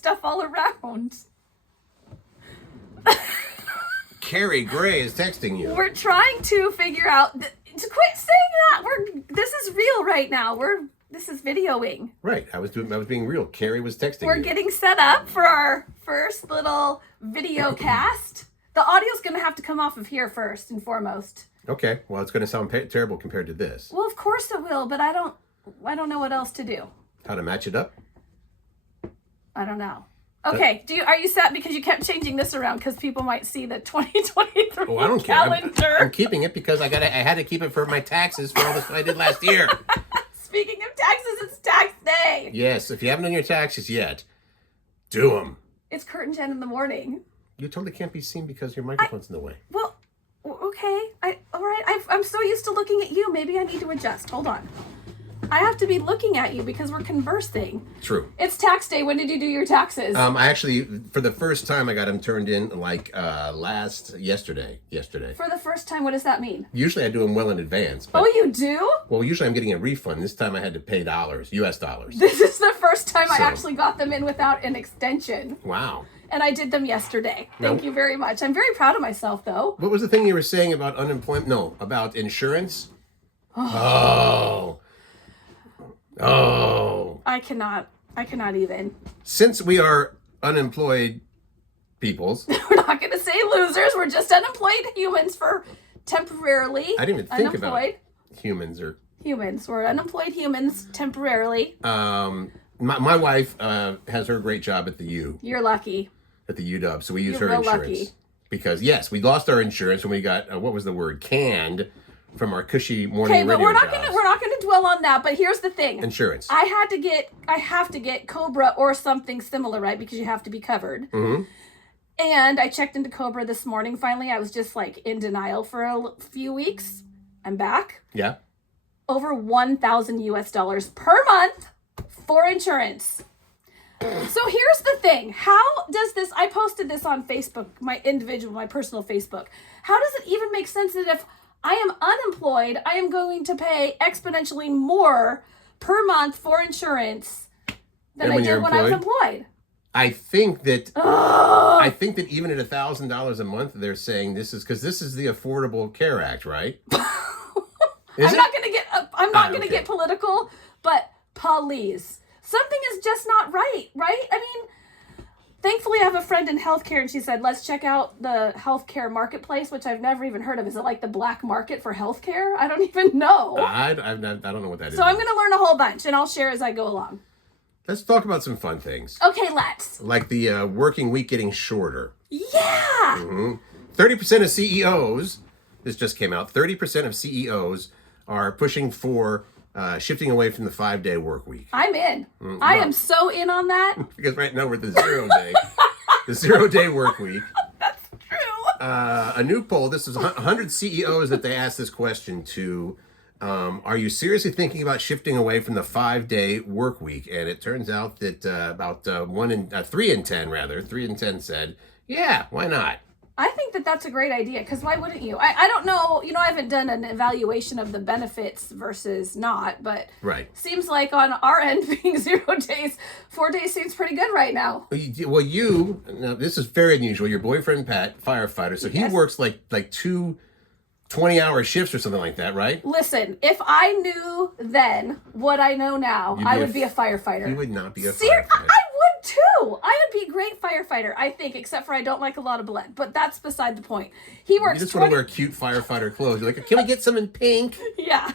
stuff all around. Carrie Gray is texting you. We're trying to figure out to quit saying that. This is real right now. This is videoing. Right. I was being real. Carrie was texting We're you. getting set up for our first little video cast. The audio's going to have to come off of here first and foremost. Okay. Well, it's going to sound terrible compared to this. Well, of course it will, but I don't know what else to do. How to match it up? I don't know. Okay, are you set? Because you kept changing this around because people might see the 2023 Oh, I don't calendar. care. I'm keeping it because I had to keep it for my taxes for all this I did last year. Speaking of taxes, it's tax day. Yes, if you haven't done your taxes yet, do them. It's Curt Jen in the morning. You totally can't be seen because your microphone's in the way. Well, okay. All right. I'm so used to looking at you. Maybe I need to adjust. Hold on. I have to be looking at you because we're conversing. True. It's tax day. When did you do your taxes? I actually, for the first time, I got them turned in yesterday. For the first time, what does that mean? Usually I do them well in advance. But, oh, you do? Well, usually I'm getting a refund. This time I had to pay US dollars. This is the first time I actually got them in without an extension. Wow. And I did them yesterday. Thank you very much. I'm very proud of myself, though. What was the thing you were saying about unemployment? No, about insurance? Oh. I cannot even. Since we are unemployed peoples. We're not going to say losers. We're just unemployed humans for temporarily. I didn't even think about humans or... Humans. We're unemployed humans temporarily. My wife has her great job at the U. You're lucky. At the UW. So we use her insurance. Lucky. Because, yes, we lost our insurance when we got, what was the word? Canned from our cushy morning radio Okay, but we're not gonna dwell on that. But here's the thing: insurance. I have to get Cobra or something similar, right? Because you have to be covered. Mm-hmm. And I checked into Cobra this morning. Finally, I was just like in denial for a few weeks. I'm back. Yeah. Over $1,000 per month for insurance. So here's the thing: how does this? I posted this on Facebook, my personal Facebook. How does it even make sense that if I am unemployed, I am going to pay exponentially more per month for insurance than I did when I was employed? I think that even at $1,000 a month, they're saying this is because this is the Affordable Care Act, right? I'm not gonna get political, but please, something is just not right? I mean, thankfully, I have a friend in healthcare, and she said, let's check out the healthcare marketplace, which I've never even heard of. Is it like the black market for healthcare? I don't even know. I don't know what that is. So I'm going to learn a whole bunch, and I'll share as I go along. Let's talk about some fun things. Okay, let's. Like the working week getting shorter. Yeah! Mm-hmm. 30% of CEOs, this just came out, 30% of CEOs are pushing for shifting away from the 5-day work week. I'm in. I am so in on that. Because right now we're at the 0-day. The 0-day work week. That's true. A new poll, this is 100 CEOs that they asked this question to. Are you seriously thinking about shifting away from the 5-day work week? And it turns out that about 3 in 10 said, yeah, why not? I think that that's a great idea, because why wouldn't you? I don't know, I haven't done an evaluation of the benefits versus not, but seems like on our end being 0 days, 4 days seems pretty good right now. Well, now this is very unusual. Your boyfriend, Pat, firefighter, so he works like 2 20-hour shifts or something like that, right? Listen, if I knew then what I know now, I would be a firefighter. You would not be a firefighter. I would too. I would be a great firefighter, I think, except for I don't like a lot of blood. But that's beside the point. He works. You just want to wear cute firefighter clothes. You're like, can we get some in pink? Yeah.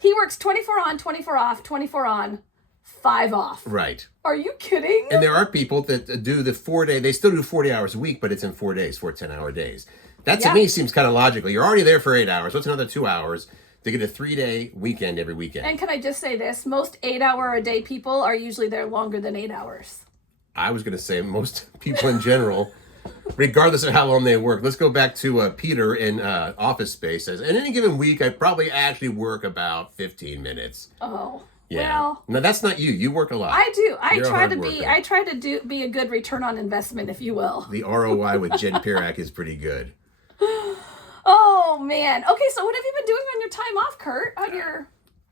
He works 24 on, 24 off, 24 on, 5 off. Right. Are you kidding? And there are people that do the 4-day. They still do 40 hours a week, but it's in 4 days, 4 10-hour days. That to me seems kind of logical. You're already there for 8 hours. What's another 2 hours to get a 3-day weekend every weekend? And can I just say this? Most 8-hour-a-day people are usually there longer than 8 hours. I was going to say most people in general, regardless of how long they work. Let's go back to Peter in Office Space. Says, in any given week, I probably actually work about 15 minutes. Oh. Yeah. Well, no, that's not you. You work a lot. I do. I try to be a good return on investment, if you will. The ROI with Jen Pirak is pretty good. Oh man. Okay, so what have you been doing on your time off, Curt?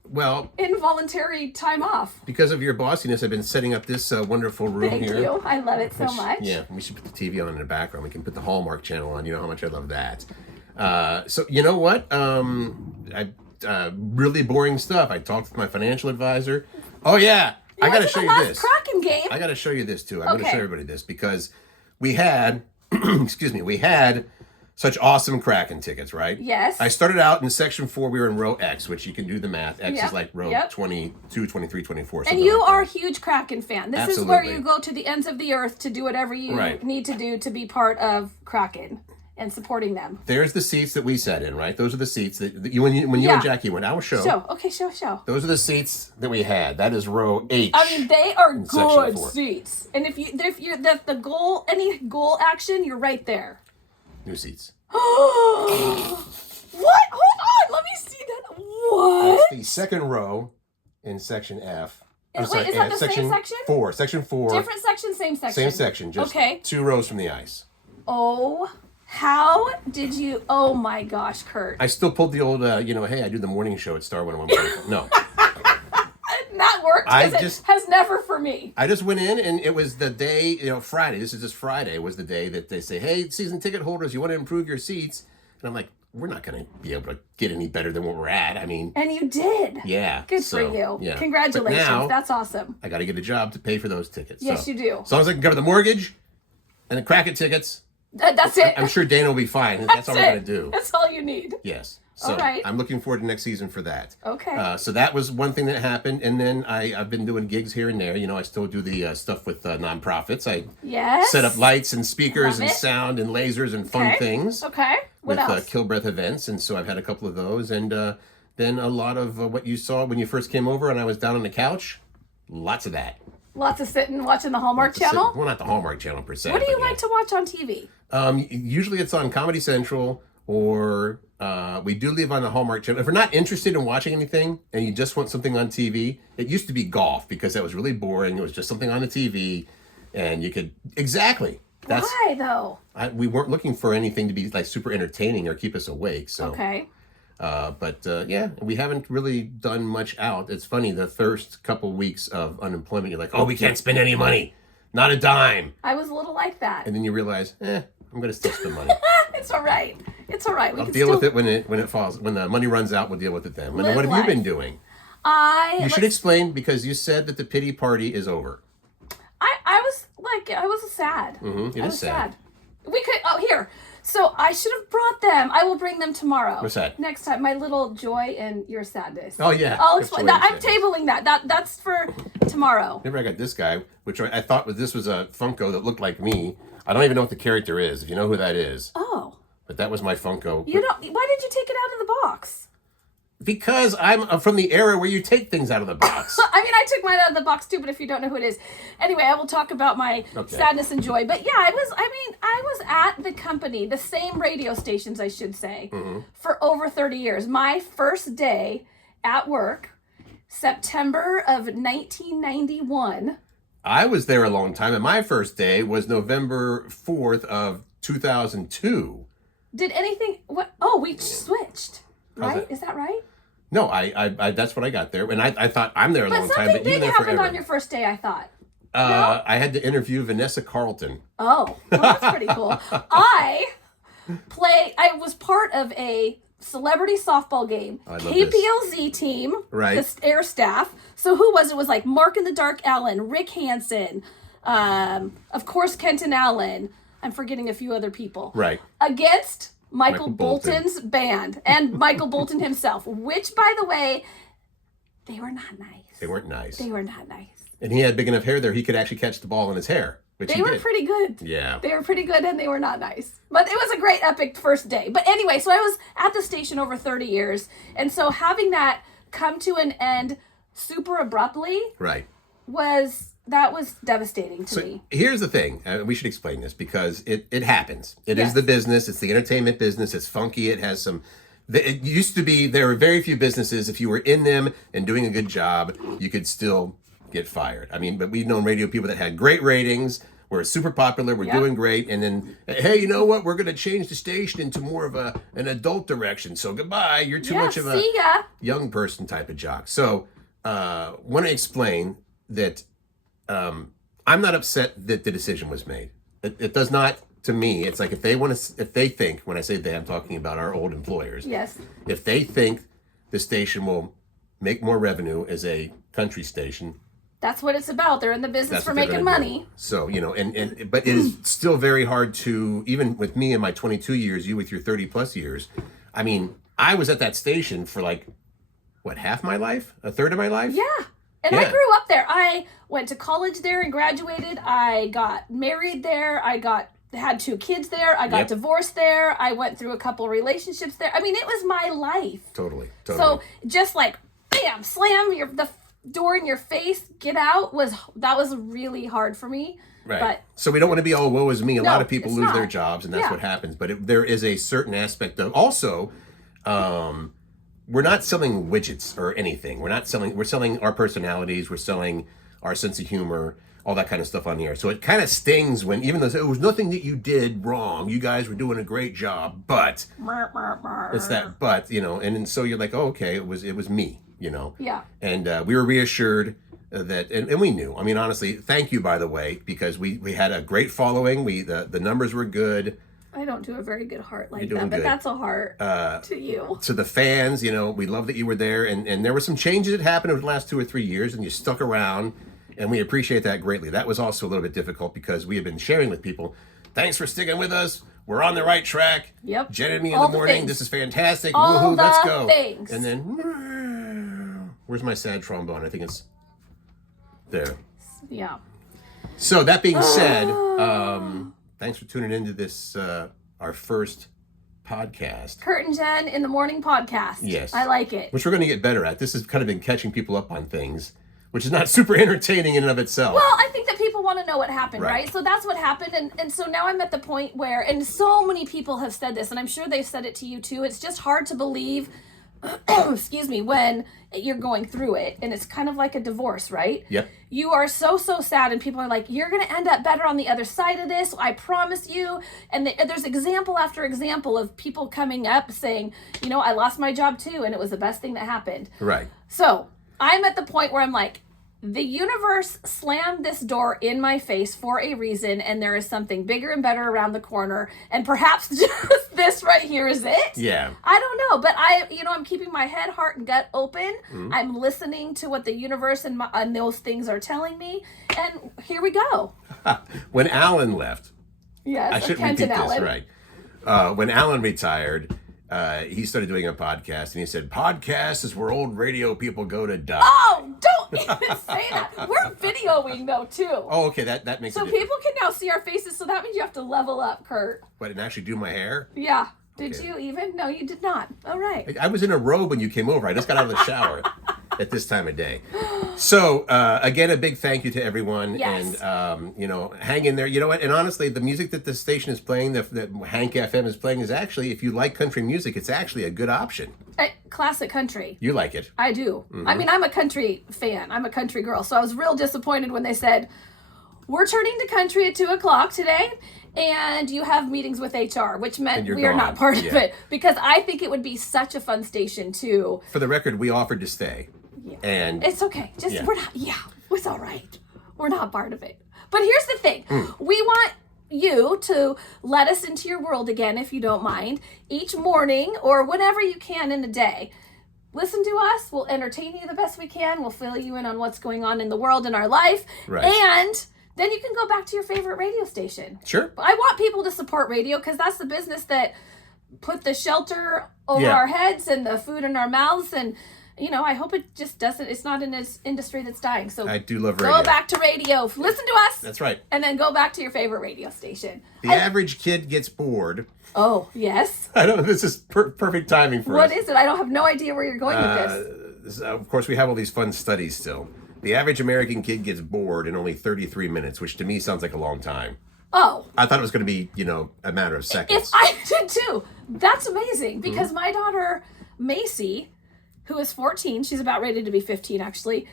Well, involuntary time off. because of your bossiness, I've been setting up this wonderful room Thank here. you. I love it so much. Yeah, we should put the TV on in the background. We can put the Hallmark channel on. You know how much I love that. So you know what? Really boring stuff. I talked with my financial advisor. Oh yeah, I got to show you this. Kraken game. I got to show you this too. I'm going to Okay. show everybody this because we had, excuse me, we had such awesome Kraken tickets, right? Yes. I started out in section 4. We were in row X, which you can do the math. X Yep, is like row yep. 22, 23, 24. And you like are a that. huge Kraken fan. This is where Absolutely. you go to the ends of the earth to do whatever you Right. need to do to be part of Kraken and supporting them. There's the seats that we sat in, right? Those are the seats that you when you Yeah. and Jackie went. I will show. Show. Those are the seats that we had. That is row H. I mean, they are section good 4. seats. And if the goal, any goal action, you're right there. New seats. What? Hold on. Let me see that. What? That's the second row in section F. I'm Wait, sorry, is that the same section section? 4. Section 4. Different section, same section. Same section. Just okay. 2 rows from the ice. Oh, how did you? Oh my gosh, Curt. I still pulled the old, hey, I do the morning show at Star 101. No. That worked. Has never for me. I just went in and it was the day, Friday. This is just Friday was the day that they say, hey, season ticket holders, you want to improve your seats? And I'm like, we're not going to be able to get any better than what we're at. I mean, And you did. yeah. Good for you. Yeah. Congratulations. But now, That's awesome. I got to get a job to pay for those tickets. Yes, so, you do. As long as I can cover the mortgage and the Kraken tickets, That's it. I'm sure Dana will be fine. That's all we're going to do. That's all you need. Yes. So All right. I'm looking forward to next season for that. Okay. So that was one thing that happened. And then I've been doing gigs here and there. I still do the stuff with nonprofits. I Yes. set up lights and speakers Love and it. sound and lasers and fun Okay. things Okay. What with else? Kill Breath events. And so I've had a couple of those. And then a lot of what you saw when you first came over and I was down on the couch. Lots of that. Lots of sitting watching the Hallmark Channel. Well, not the Hallmark Channel per se. What do you but, like to watch on TV? Usually it's on Comedy Central or we do leave on the Hallmark Channel. If we're not interested in watching anything and you just want something on TV, it used to be golf because that was really boring. It was just something on the TV and you could... Exactly. Why, though? We weren't looking for anything to be like super entertaining or keep us awake. So, Okay. yeah, we haven't really done much out. It's funny, the first couple weeks of unemployment, you're like, oh, we can't spend any money. Not a dime. I was a little like that. And then you realize, I'm going to still spend money. It's all right. It's all right. I'll deal with it when it falls. When the money runs out, we'll deal with it then. What Live have you life. been doing? You should explain because you said that the pity party is over. I was sad. Mm-hmm. I was sad. We could. Oh, here. So I should have brought them. I will bring them tomorrow. What's that? Next time, my little joy and your sadness. Oh yeah. I'll That's explain the way that. you I'm say it. tabling that. That's for tomorrow. Remember, I got this guy, which I thought this was a Funko that looked like me. I don't even know what the character is. If you know who that is, Oh, but that was my Funko. you don't. Why did you take it out of the box? Because I'm from the era where you take things out of the box. I mean, I took mine out of the box too, but if you don't know who it is. Anyway, I will talk about my Okay. sadness and joy. But yeah, I was at the company, the same radio stations, I should say, for over 30 years. My first day at work, September of 1991. I was there a long time, and my first day was November 4th of 2002. Did anything, what? Oh, we switched, How's right? that? Is that right? No, I that's what I got there, and I thought I'm there a But long time, something but you've been big there happened forever. on your first day, I thought. I had to interview Vanessa Carlton. Oh, well, that's pretty cool. I was part of a celebrity softball game. I love this. KPLZ team, Right. the air staff. So who was it? It was like Mark in the Dark Allen, Rick Hansen, of course Kenton Allen. I'm forgetting a few other people. Right. Against Michael Bolton. Bolton's band and Michael Bolton himself, which, by the way, they were not nice. They weren't nice. They were not nice. And he had big enough hair there, he could actually catch the ball in his hair, which They he were did. pretty good. Yeah. They were pretty good and they were not nice. But it was a great epic first day. But anyway, so I was at the station over 30 years. And so having that come to an end super abruptly Right. was devastating to me. Here's the thing. We should explain this because it happens. It is Yes. the business. It's the entertainment business. It's funky. It has some... It used to be, there were very few businesses, if you were in them and doing a good job, you could still get fired. I mean, but we've known radio people that had great ratings, We're super popular. We're doing great. And then, hey, you know what? We're going to change the station into more of an adult direction. So goodbye. You're too much of a young person type of jock. So want to explain that I'm not upset that the decision was made. It does not, to me, it's like if they think, when I say they, I'm talking about our old employers. Yes. If they think the station will make more revenue as a country station, that's what it's about. They're in the business for making money. So, but it is still very hard to, even with me in my 22 years, you with your 30 plus years. I mean, I was at that station for like, what, half my life? A third of my life? Yeah. And I grew up there. I went to college there and graduated. I got married there. Had 2 kids there. I got divorced there. I went through a couple relationships there. I mean, it was my life. Totally. So just like, bam, slam the door in your face, get out, that was really hard for me. Right. But so we don't want to be all woe is me. A lot of people lose their jobs, and that's what happens. But there is a certain aspect of also, we're not selling widgets or anything. We're selling our personalities. We're selling our sense of humor, all that kind of stuff on here. So it kind of stings when, even though it was nothing that you did wrong, you guys were doing a great job, but it's that but, and so you're like, oh, okay, it was me. Yeah. And we were reassured that, and we knew. I mean, honestly, thank you, by the way, because we had a great following. The numbers were good. I don't do a very good heart like that, but that's a heart to you. To the fans, we love that you were there. And there were some changes that happened over the last 2 or 3 years, and you stuck around, and we appreciate that greatly. That was also a little bit difficult because we have been sharing with people, thanks for sticking with us. We're on the right track. Yep. Jen and me in the morning. This is fantastic. All woohoo, let's go. Things. And then, where's my sad trombone? I think it's there. Yeah. So that being said, thanks for tuning into this, our first podcast. Curt and Jen in the morning podcast. Yes. I like it. Which we're going to get better at. This has kind of been catching people up on things, which is not super entertaining in and of itself. Well, I think that people want to know what happened, right? So that's what happened. And so now I'm at the point where, and so many people have said this, and I'm sure they've said it to you too, it's just hard to believe, excuse me, when you're going through it. And it's kind of like a divorce, right? Yep. You are so sad, and people are like, you're going to end up better on the other side of this. I promise you. And there's example after example of people coming up saying, I lost my job too, and it was the best thing that happened. Right. So I'm at the point where I'm like, the universe slammed this door in my face for a reason, and there is something bigger and better around the corner, and perhaps just this right here is it. Yeah. I don't know, but I'm keeping my head, heart, and gut open. Mm-hmm. I'm listening to what the universe and those things are telling me, and here we go. When Alan left, yes, I should repeat this, right? When Alan retired, he started doing a podcast, and he said, podcast is where old radio people go to die. Oh, don't even say that. We're videoing, though, too. Oh, okay, that makes so a difference. People can now see our faces, so that means you have to level up, Curt. What, and actually do my hair? Yeah. Did you even? No, you did not. All right. I was in a robe when you came over. I just got out of the shower at this time of day. So, again, a big thank you to everyone. Yes. And, hang in there. You know what? And honestly, the music that the station is playing, that Hank FM is playing, is actually, if you like country music, it's actually a good option. Classic country. You like it. I do. Mm-hmm. I mean, I'm a country fan. I'm a country girl. So I was real disappointed when they said, we're turning to country at 2:00 today. And you have meetings with HR, which meant we are not part of it. Because I think it would be such a fun station, too. For the record, we offered to stay. Yeah. And it's okay. We're not, it's all right. We're not part of it. But here's the thing. We want you to let us into your world again, if you don't mind, each morning or whenever you can in the day. Listen to us. We'll entertain you the best we can. We'll fill you in on what's going on in the world and our life. Right. And then you can go back to your favorite radio station. Sure. I want people to support radio because that's the business that put the shelter over our heads and the food in our mouths. And, I hope it just doesn't, it's not in this industry that's dying. So I do love radio. Go back to radio. Listen to us. That's right. And then go back to your favorite radio station. The average kid gets bored. Oh, yes. I don't know. This is perfect timing for us. What is it? I don't have no idea where you're going with this. Of course, we have all these fun studies still. The average American kid gets bored in only 33 minutes, which to me sounds like a long time. Oh. I thought it was going to be, a matter of seconds. I did too. That's amazing because my daughter, Macy, who is 14, she's about ready to be 15 actually,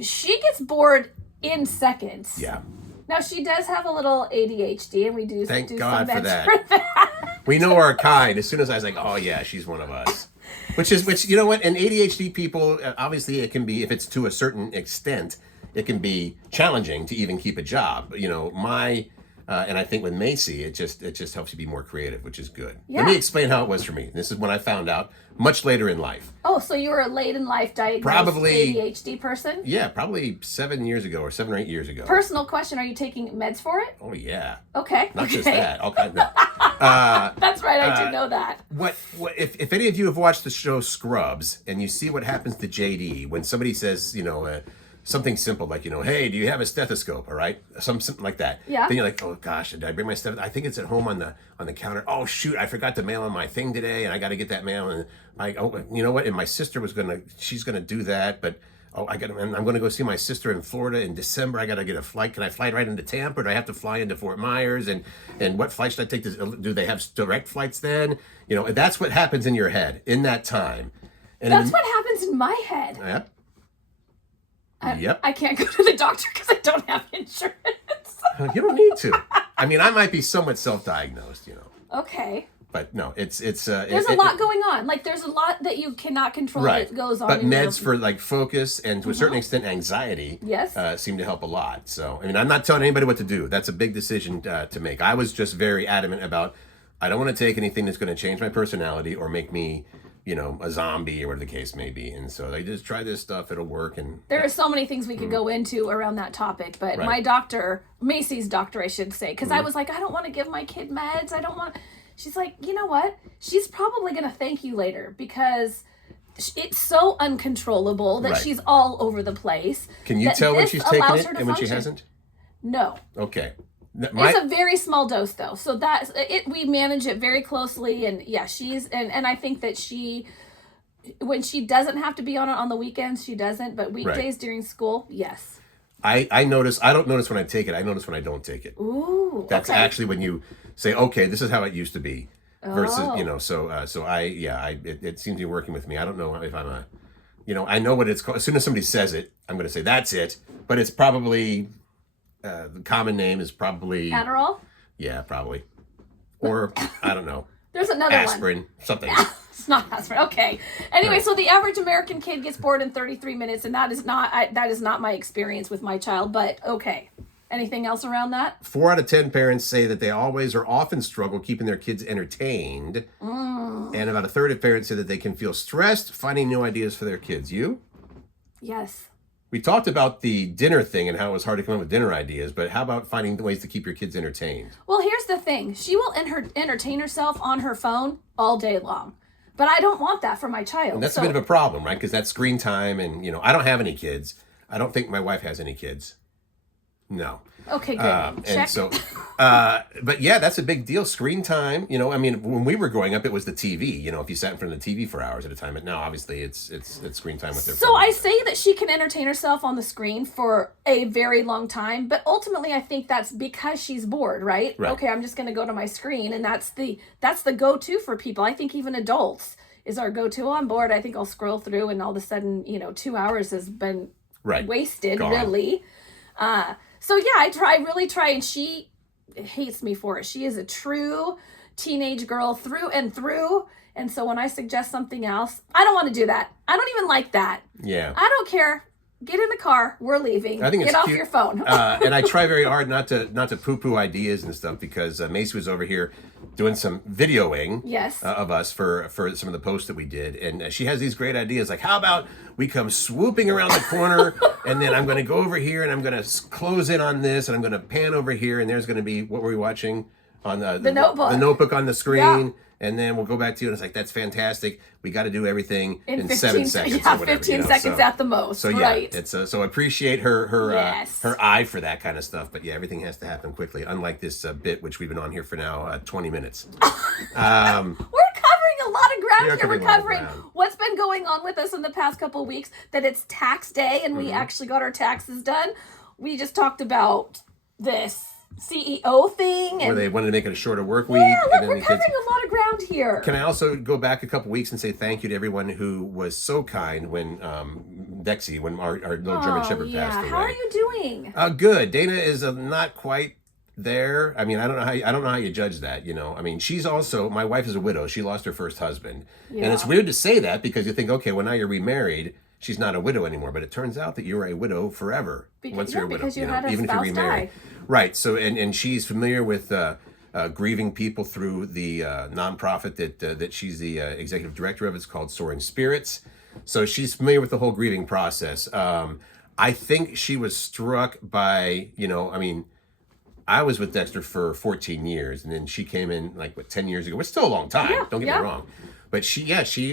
she gets bored in seconds. Yeah. Now, she does have a little ADHD, and we do Thank do God some for meds that. for that. We know our kind. As soon as I was like, oh yeah, she's one of us. Which you know what? And ADHD people, obviously, it can be, if it's to a certain extent, it can be challenging to even keep a job. You know, and I think with Macy, it just helps you be more creative, which is good. Yeah. Let me explain how it was for me. This is when I found out much later in life. Oh, so you were a late in life diagnosed Probably ADHD person? Yeah, probably 7 years ago or 7 or 8 years ago. Personal question: are you taking meds for it? Oh yeah. Okay. Not okay. just that. All kinds. No. That's right. I did know that. What if any of you have watched the show Scrubs and you see what happens to JD when somebody says, you know, something simple like, you know, hey, do you have a stethoscope? All right, something like that. Yeah. Then you're like, oh gosh, did I bring my stethoscope? I think it's at home on the counter. Oh shoot, I forgot to mail on my thing today, and I got to get that mail. And like, oh, you know what? And my sister she's gonna do that, but I'm gonna go see my sister in Florida in December. I got to get a flight. Can I fly right into Tampa, or do I have to fly into Fort Myers? And what flight should I take? Do they have direct flights then? You know, that's what happens in your head in that time. And That's what happens in my head. Yeah. Yep. I can't go to the doctor because I don't have insurance. You don't need to. I mean, I might be somewhat self-diagnosed, you know. Okay. But no, it's There's a lot going on. Like, there's a lot that you cannot control that goes on. But in meds for like focus and to a certain extent anxiety Yes. seem to help a lot. So, I mean, I'm not telling anybody what to do. That's a big decision to make. I was just very adamant about, I don't want to take anything that's going to change my personality or make me, you know, a zombie or whatever the case may be. And so they just try this stuff, it'll work. And there are so many things we could go into around that topic, but my doctor, Macy's doctor, I should say, because I was like, I don't want to give my kid meds. I don't want. She's like, you know what? She's probably going to thank you later because it's so uncontrollable that she's all over the place. Can you tell when she's taking it and when she hasn't? No. Okay. It's a very small dose though. So that's it. We manage it very closely. And yeah, and I think that when she doesn't have to be on it on the weekends, she doesn't, but weekdays during school, yes. I notice, I don't notice when I take it. I notice when I don't take it. Ooh. That's actually when you say, okay, this is how it used to be versus, you know, it seems to be working with me. I don't know if I'm I know what it's called. As soon as somebody says it, I'm going to say, that's it. But it's probably, the common name is probably Adderall? Yeah, probably. Or, I don't know. There's another aspirin, something. It's not aspirin. Okay. Anyway, so the average American kid gets bored in 33 minutes, and that is not my experience with my child, but okay. Anything else around that? 4 out of 10 parents say that they always or often struggle keeping their kids entertained. And about a third of parents say that they can feel stressed finding new ideas for their kids. You? Yes. We talked about the dinner thing and how it was hard to come up with dinner ideas, but how about finding ways to keep your kids entertained? Well, here's the thing. She will entertain herself on her phone all day long. But I don't want that for my child. And that's a bit of a problem, right? Because that's screen time and, you know, I don't have any kids. I don't think my wife has any kids. No. Okay, good. Check. And but yeah, that's a big deal. Screen time, you know, I mean, when we were growing up, it was the TV, you know, if you sat in front of the TV for hours at a time. But now, obviously, it's screen time with their So I say that she can entertain herself on the screen for a very long time, but ultimately, I think that's because she's bored, right? Okay, I'm just going to go to my screen, and that's the go-to for people. I think even adults is our go-to. Oh, I'm bored. I think I'll scroll through, and all of a sudden, 2 hours has been wasted, really. So yeah, I really try, and she hates me for it. She is a true teenage girl through and through. And so when I suggest something else, I don't want to do that. I don't even like that. Yeah. I don't care. Get in the car. We're leaving. I think it's Get off cute. your phone. And I try very hard not to poo-poo ideas and stuff because Macy was over here doing some videoing of us for some of the posts that we did. And she has these great ideas like, how about we come swooping around the corner and then I'm going to go over here and I'm going to close in on this and I'm going to pan over here and there's going to be, what were we watching? On the Notebook. The Notebook on the screen. Yeah. And then we'll go back to you, and it's like, that's fantastic. We got to do everything in 7 seconds. Yeah, or whatever, 15 seconds at the most. So right. Yeah, it's so I appreciate her eye for that kind of stuff. But yeah, everything has to happen quickly. Unlike this bit, which we've been on here for now 20 minutes. We're covering a lot of ground here. We're covering what's been going on with us in the past couple of weeks. That it's tax day, and we actually got our taxes done. We just talked about this CEO thing. Where And they wanted to make it a shorter work week. yeah, And look, then we're the kids... covering a lot of ground here. Can I also go back a couple weeks and say thank you to everyone who was so kind when Dexy, when our little German Shepherd passed away. How are you doing? Good. Dana is not quite there. I mean, I don't know how you judge that. You know, I mean, she's also, my wife is a widow. She lost her first husband, and it's weird to say that because you think, okay, well now you're remarried. She's not a widow anymore, but it turns out that you're a widow forever once you're a widow. Because you had a even if you're spouse remarried, die. right? So, and she's familiar with grieving people through the nonprofit that she's the executive director of. It's called Soaring Spirits. So she's familiar with the whole grieving process. I think she was struck by, I mean, I was with Dexter for 14 years, and then she came in 10 years ago. It's still a long time. Don't get me wrong, but she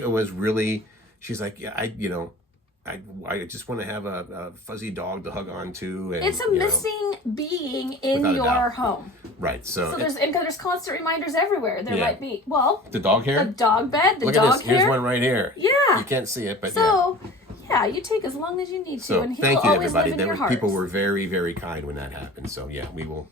was really. She's like, I just want to have a fuzzy dog to hug on to. And, it's a missing being in your home. Right. So there's constant reminders everywhere. There might be, the dog hair? The dog bed, the Look dog at this. hair. Here's one right here. Yeah. You can't see it, but you take as long as you need to. So and he'll thank you, always everybody. live in your heart. People were very, very kind when that happened. So yeah, we will,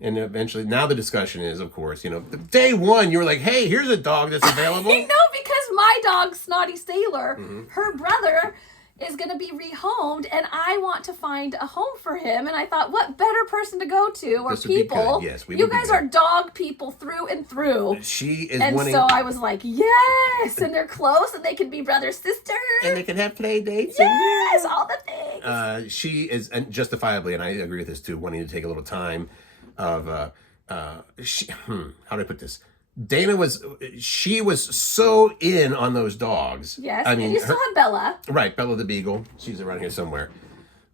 and eventually, now the discussion is, of course, day one, you were like, hey, here's a dog that's available. I know, because my dog, Snotty Sailor, her brother is going to be rehomed, and I want to find a home for him. And I thought, what better person to go to or people? Yes, you guys are dog people through and through. She is wanting... so I was like, yes, and they're close, and they can be brother sister, and they can have play dates. Yes, all the things. She is, and justifiably, and I agree with this too, wanting to take a little time of how do I put this? Dana was so in on those dogs. Yes, I mean, and you still have Bella. Right, Bella the Beagle. She's around here somewhere.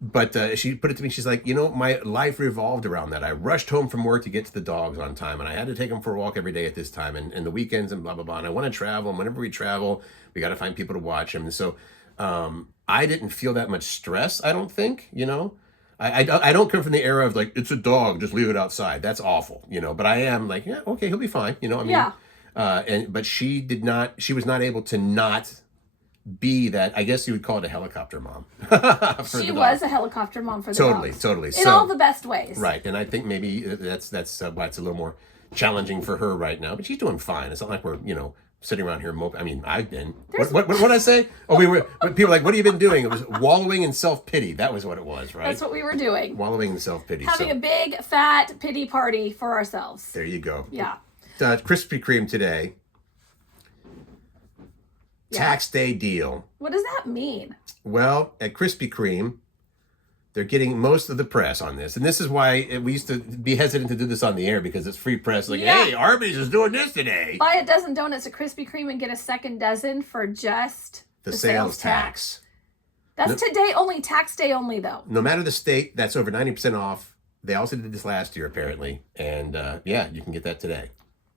But she put it to me, she's like, my life revolved around that. I rushed home from work to get to the dogs on time, and I had to take them for a walk every day at this time, and the weekends and blah, blah, blah. And I want to travel, and whenever we travel, we got to find people to watch them. And so I didn't feel that much stress, I don't think, I don't come from the era of it's a dog, just leave it outside. That's awful, But I am like, yeah, okay, he'll be fine, but she was not able to not be that. I guess you would call it a helicopter mom. She was a helicopter mom for the dogs. Totally. In all the best ways. Right, and I think maybe that's why it's a little more challenging for her right now. But she's doing fine. It's not like we're sitting around here moping. I mean, I've been. What did I say? Oh, we were. People were like, what have you been doing? It was wallowing in self-pity. That was what it was, right? That's what we were doing. Wallowing in self-pity. Having a big, fat pity party for ourselves. There you go. Yeah. Krispy Kreme today. Yeah. Tax day deal. What does that mean? Well, at Krispy Kreme, they're getting most of the press on this. And this is why we used to be hesitant to do this on the air, because it's free press. Hey, Arby's is doing this today. Buy a dozen donuts at Krispy Kreme and get a second dozen for just the sales tax. That's today only, tax day only, though. No matter the state, that's over 90% off. They also did this last year, apparently. And you can get that today.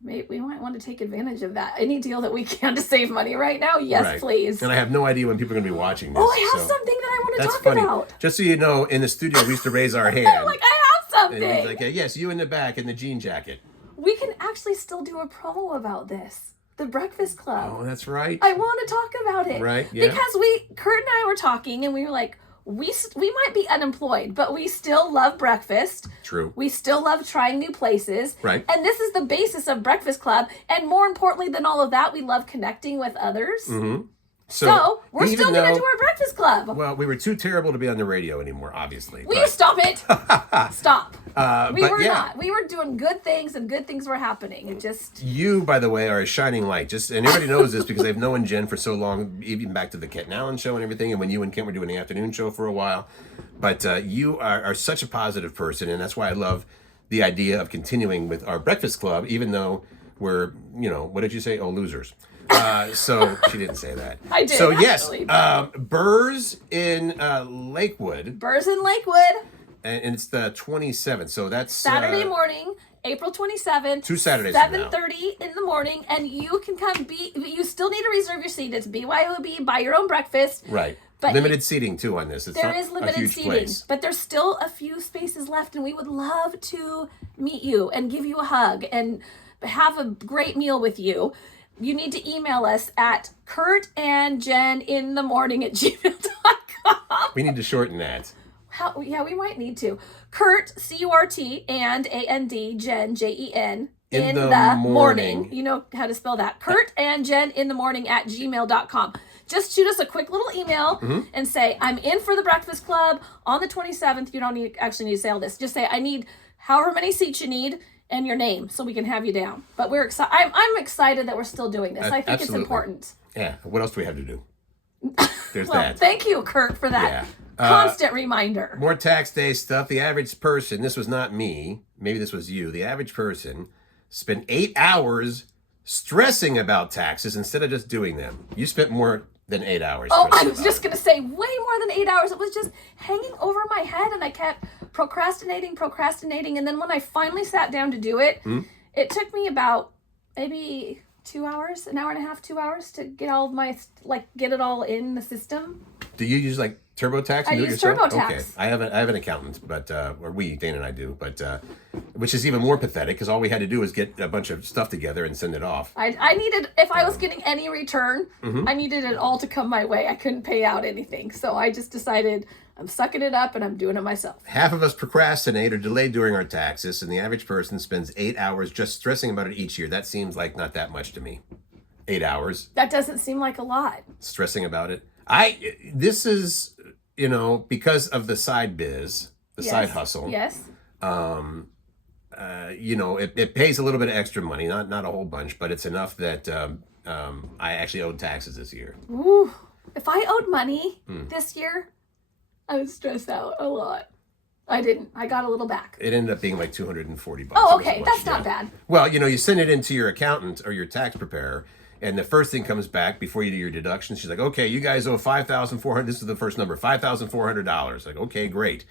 We might want to take advantage of that. Any deal that we can to save money right now, yes, please. And I have no idea when people are going to be watching this. Oh, I have something that I want to talk about. Just so you know, in the studio, we used to raise our hand. I have something. And he's like, yes, you in the back in the jean jacket. We can actually still do a promo about this. The Breakfast Club. Oh, that's right. I want to talk about it. Right, yeah. Because Kurt and I were talking, and we were like, we might be unemployed, but we still love breakfast. True. We still love trying new places. Right. And this is the basis of Breakfast Club. And more importantly than all of that, we love connecting with others. Mm-hmm. So we're still going to do our Breakfast Club. Well, we were too terrible to be on the radio anymore, obviously. Will you stop it? Stop. We were not. We were doing good things, and good things were happening. It just... You, by the way, are a shining light. And everybody knows this because they've known Jen for so long, even back to the Kent and Allen show and everything, and when you and Kent were doing the afternoon show for a while. But you are such a positive person, and that's why I love the idea of continuing with our Breakfast Club, even though we're, what did you say? Oh, losers. So she didn't say that. I did. So actually, yes, Burrs in Lakewood. Burrs in Lakewood. And it's the 27th. So that's Saturday morning, April 27th. 2 Saturdays. 7:30 in the morning, and you can come. You still need to reserve your seat. It's BYOB. Buy your own breakfast. Right. But limited seating too on this. There is limited seating, but there's still a few spaces left, and we would love to meet you and give you a hug and have a great meal with you. You need to email us at curtandjeninthemorning@gmail.com. We need to shorten that. How? Yeah, we might need to. Curt, C-U-R-T, and A-N-D, Jen, Jen, in the morning. You know how to spell that. Curt and Jen in the morning at gmail.com. Just shoot us a quick little email and say, I'm in for the Breakfast Club on the 27th. You don't actually need to say all this. Just say, I need however many seats you need and your name so we can have you down. But we're excited. I'm excited that we're still doing this. I think it's important. Yeah. What else do we have to do? There's that. Thank you, Curt, for that constant reminder. More tax day stuff. The average person, this was not me, maybe this was you, the average person spent 8 hours stressing about taxes instead of just doing them. You spent more than 8 hours. Oh, I was just going to say way more than 8 hours. It was just hanging over my head and I kept procrastinating. And then when I finally sat down to do it, it took me about maybe 2 hours, an hour and a half, 2 hours to get all of my, get it all in the system. Do you use TurboTax? I use TurboTax. Okay. I have an accountant, but or Dana and I do, but which is even more pathetic because all we had to do was get a bunch of stuff together and send it off. I needed, if I was getting any return, I needed it all to come my way. I couldn't pay out anything, so I just decided I'm sucking it up and I'm doing it myself. Half of us procrastinate or delay doing our taxes, and the average person spends 8 hours just stressing about it each year. That seems like not that much to me. 8 hours. That doesn't seem like a lot. Stressing about it. This is, because of the side biz, side hustle. Yes. It pays a little bit of extra money, not a whole bunch, but it's enough that I actually owed taxes this year. Ooh. If I owed money this year, I would stress out a lot. I didn't. I got a little back. It ended up being like $240. Oh, okay. That's not bad. Well, you send it into your accountant or your tax preparer, and the first thing comes back before you do your deductions. She's like, okay, you guys owe $5,400. This is the first number, $5,400. Like, okay, great.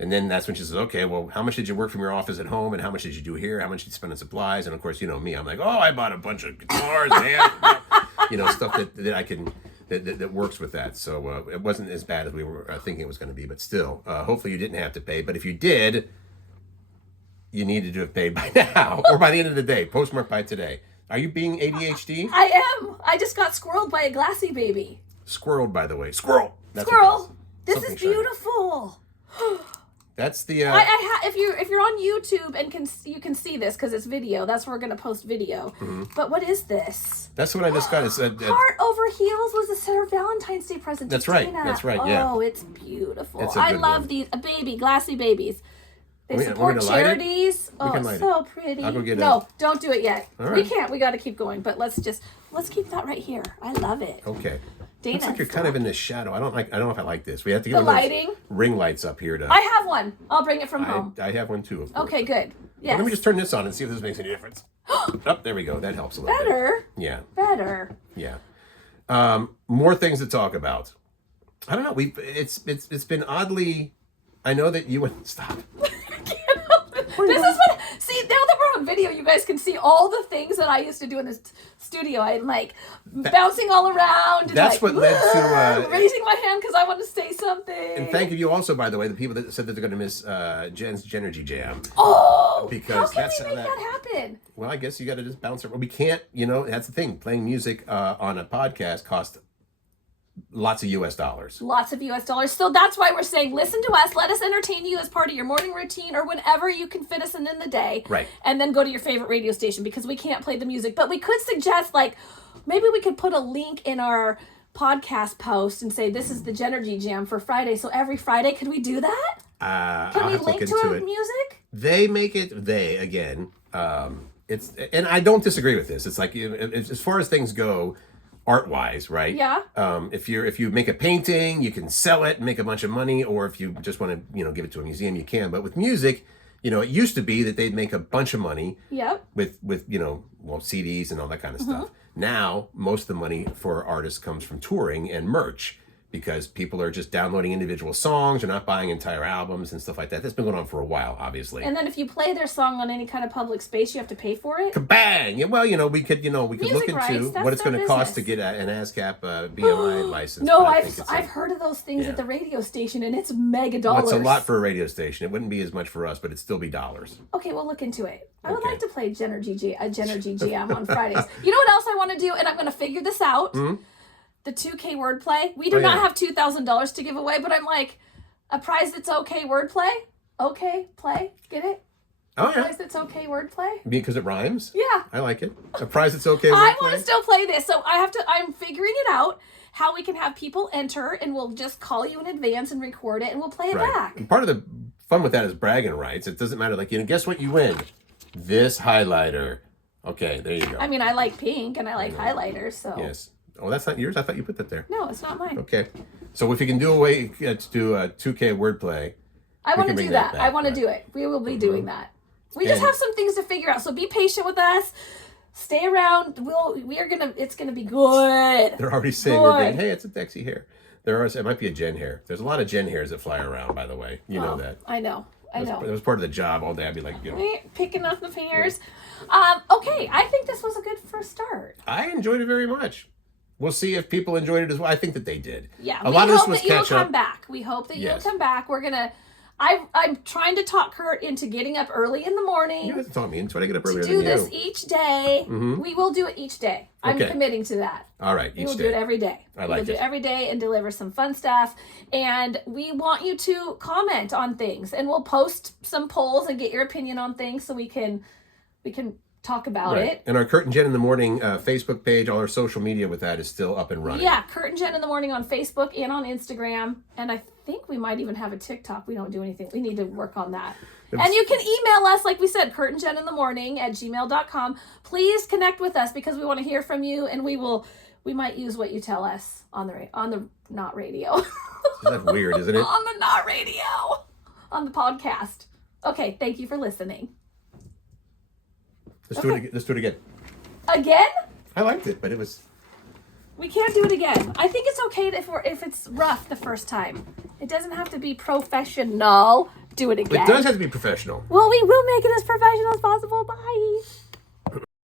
And then that's when she says, okay, well, how much did you work from your office at home? And how much did you do here? How much did you spend on supplies? And of course, me, I'm like, oh, I bought a bunch of guitars, stuff that I can, that works with that. So it wasn't as bad as we were thinking it was going to be, but still, hopefully you didn't have to pay. But if you did, you needed to have paid by now or by the end of the day, postmark by today. Are you being ADHD? I am. I just got squirreled by a glassy baby. Squirreled, by the way. Squirrel. That's Squirrel. This is beautiful. That's the. If you're on YouTube and you can see this because it's video. That's where we're gonna post video. But what is this? That's what I just got. It's Heart Over Heels was a Sarah Valentine's Day present. That's right. Tina. That's right. Yeah. Oh, it's beautiful. It's I love these glassy babies. They support charities. Oh, so pretty. I'll go get No, don't do it yet. All right. We can't. We got to keep going. But let's keep that right here. I love it. Okay. Dana, looks like you're kind of in the shadow. I don't know if I like this. We have to get the lighting. Ring lights up here to. I have one. I'll bring it from home. I have one too. Of course. Okay, good. Yes. Well, let me just turn this on and see if this makes any difference. Oh, there we go. That helps a little bit. Better. Yeah. Better. Yeah. More things to talk about. I don't know. It's been oddly. I know that you went. Stop. This is what. See, now that we're on video, you guys can see all the things that I used to do in this studio. I'm bouncing all around. And that's what led to raising my hand because I want to say something. And thank you also, by the way, the people that said that they're going to miss Jen's Genergy Jam. Oh, because how can we make that happen? Well, I guess you got to just bounce around. We can't. That's the thing. Playing music on a podcast costs lots of US dollars. Lots of US dollars. So that's why we're saying, listen to us. Let us entertain you as part of your morning routine or whenever you can fit us in the day. Right. And then go to your favorite radio station because we can't play the music. But we could suggest, maybe we could put a link in our podcast post and say, this is the Genergy Jam for Friday. So every Friday, could we do that? Can we link to music? They make it, again, and I don't disagree with this. It's like, as far as things go, art-wise, right? Yeah. If you make a painting, you can sell it and make a bunch of money, or if you just want to, give it to a museum, you can. But with music, it used to be that they'd make a bunch of money. Yep. With CDs and all that kind of stuff. Now, most of the money for artists comes from touring and merch. Because people are just downloading individual songs, or not buying entire albums and stuff like that. That's been going on for a while, obviously. And then if you play their song on any kind of public space, you have to pay for it. Kabang! Yeah, well, we could look into what it's going to cost to get an ASCAP BMI license. No, I've heard of those things at the radio station, and it's mega dollars. Well, it's a lot for a radio station. It wouldn't be as much for us, but it'd still be dollars. Okay, we'll look into it. I would like to play Genergy Jam on Fridays. You know what else I want to do, and I'm going to figure this out. The 2K wordplay. We do not have $2,000 to give away, but I'm like, A prize that's okay wordplay. Okay, play. Get it? Oh, A yeah. prize that's okay wordplay. Because it rhymes? Yeah. I like it. A prize that's okay. I want to still play this. So I'm figuring it out how we can have people enter, and we'll just call you in advance and record it, and we'll play it back. And part of the fun with that is bragging rights. It doesn't matter. Like, guess what you win? This highlighter. Okay, there you go. I mean, I like pink and I like highlighters, so. Yes. Oh, that's not yours? I thought you put that there. No, it's not mine. Okay. So if you can do a way to do a 2K wordplay. I want to do that. I want to do it. We will be doing that. We just have some things to figure out. So be patient with us. Stay around. It's gonna be good. They're already saying we're being, hey, it's a Dexy hair. It might be a Jen hair. There's a lot of Jen hairs that fly around, by the way. You know that. I know. It was part of the job all day. I'd be like, picking up the hairs. Okay, I think this was a good first start. I enjoyed it very much. We'll see if people enjoyed it as well. I think that they did. Yeah, a lot of this was catch up. We hope that you'll come back. We hope that you'll come back. We're gonna. I'm trying to talk Curt into getting up early in the morning. You have to talk me into it. I get up earlier to than you. do this each day. We will do it each day. I'm committing to that. All right, We'll do it every day. We'll do it every day and deliver some fun stuff. And we want you to comment on things, and we'll post some polls and get your opinion on things so we can talk about it. And our Curt and Jen in the Morning Facebook page, all our social media with that is still up and running. Yeah, Curt and Jen in the Morning on Facebook and on Instagram. And I think we might even have a TikTok. We don't do anything. We need to work on that. And you can email us, like we said, curtandjeninthemorning@gmail.com. Please connect with us because we want to hear from you, and we might use what you tell us on the not radio. Isn't that weird, isn't it? On the not radio. On the podcast. Okay, thank you for listening. Let's do it again. Again? I liked it, but it was. We can't do it again. I think it's okay if it's rough the first time. It doesn't have to be professional. Do it again. It does have to be professional. Well, we will make it as professional as possible. Bye.